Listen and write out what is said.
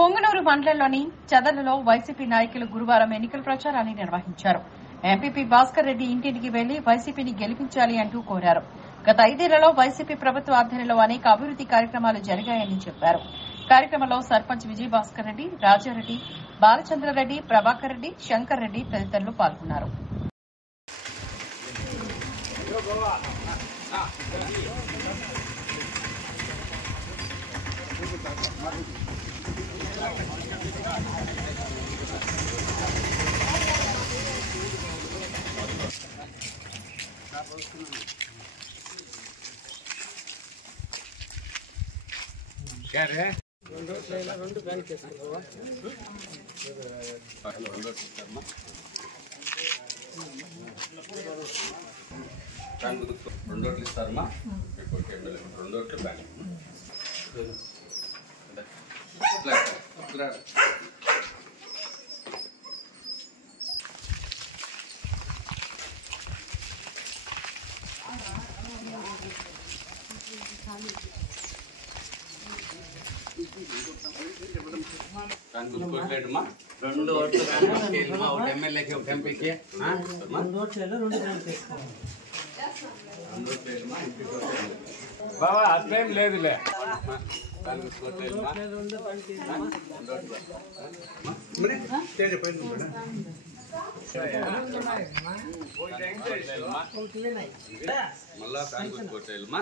పొంగనూరు మండలంలోని చదలలో వైసీపీ నాయకులు గురువారం ఎన్నికల ప్రచారాన్ని నిర్వహించారు. ఎంపీపీ భాస్కర్ రెడ్డి ఇంటింటికి వెళ్లి వైసీపీని గెలిపించాలి అంటూ కోరారు. గత 5 ఏళ్లలో వైసీపీ ప్రభుత్వ ఆధ్వర్యంలో అనేక అభివృద్ది కార్యక్రమాలు జరిగాయని చెప్పారు. కార్యక్రమంలో సర్పంచ్ విజయభాస్కర్ రెడ్డి, రాజారెడ్డి, బాలచంద్రారెడ్డి, ప్రభాకర్ రెడ్డి, శంకర్ రెడ్డి తదితరులు పాల్గొన్నారు. రెండోట్లు ఇస్తారమ్మా, రెండోట్లు బ్యాంక్ కోట్లేటమ్మా, 2 ఓట్లు ఒక ఎమ్మెల్యేకి ఒక ఎంపీకి బాబా అట్లేం లేదులే. మళ్ళా ఫ్యాన్ కొట్టేయాలమ్మా.